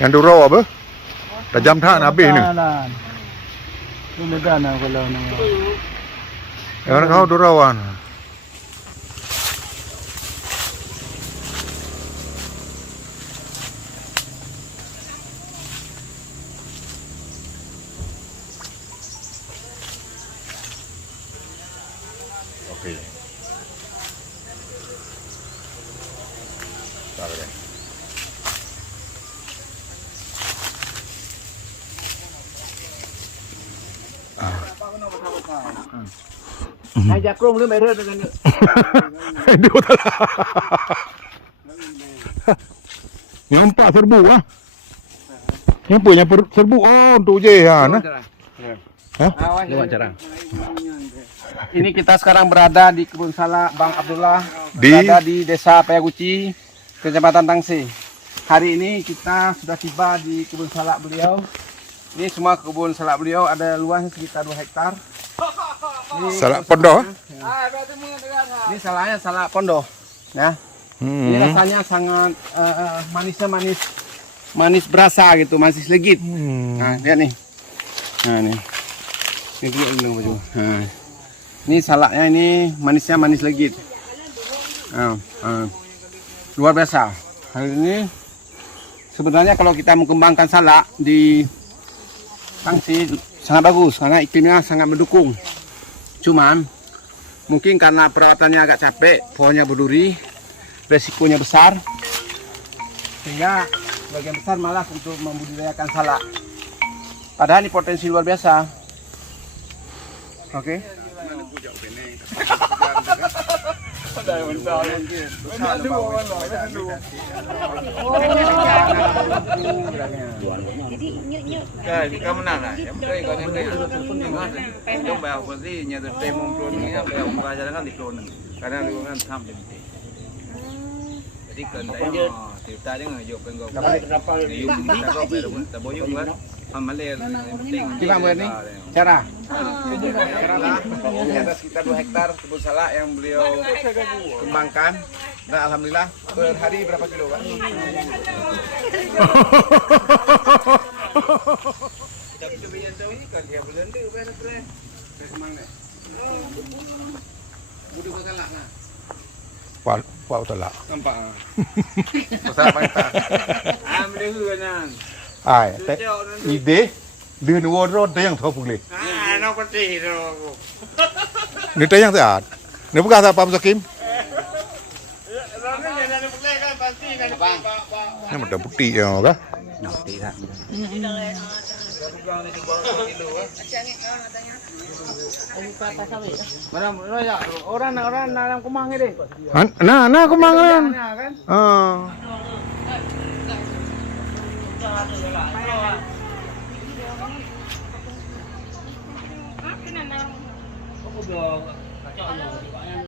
Yang durau apa? Tajam tak nak habis ni? Ini dah nak kalau nak. Yang kau durawan. Okey. Tahu dah. Hai jakrung ni merah dengan ni. Aduh tak lah. Yang empat serbu ah. Yang apa yang serbu? Oh, untuk je ha. Hah? Lewat jarang. Ini kita sekarang berada di kebun salak Bang Abdullah, berada di Desa Payaguci, Kecamatan Tangsi. Hari ini kita sudah tiba di kebun salak beliau. Ini semua kebun salak beliau, ada luasnya sekitar 2 hektar. Salak pondok. Ini salaknya salak pondok, ya. Ini rasanya sangat manis berasa gitu, manis legit. Nah, lihat nih. Nah, nih. Ini dulu baju. Nah. Ini salaknya ini manisnya manis legit. Luar biasa. Hari ini sebenarnya kalau kita mengembangkan salak di Tangsi sangat bagus karena iklimnya sangat mendukung. Cuman mungkin karena perawatannya agak capek, pohonnya berduri, resikonya besar, sehingga sebagian besar malas untuk membudidayakan salak. Padahal ini potensi luar biasa. Oke. Jadi nyuk-nyuk. Jika menang lah, yang penting kau yang jom bayar pasti nyata temu klon ni, bayar pelajar kan di klon, karena lu kan tham jadi. Jadi kendai kita dia ngajak kan kau. Yung kita kau bayar pun tak boleh kan, amalir penting. Gimana buat ni? Cara? Ini ada sekitar 2 hektar kebun salak yang beliau kembangkan. Dan alhamdulillah per hari berapa kilo kan? Tapi sebenarnya tahu ini kan dia bulan dia bukan keren. Memang deh. Budu kegalak nah. Pak talak. Nampak. Pasal pantas. Ambil dulu kan. Ai, ide dia nuwon tayang thau pulih. Nak putih tu. Ni tayang saat. Ni bukan apa Sakim. Ni macam putih je kan? Orang dalam kumang ni deh. Nah, aku mangan.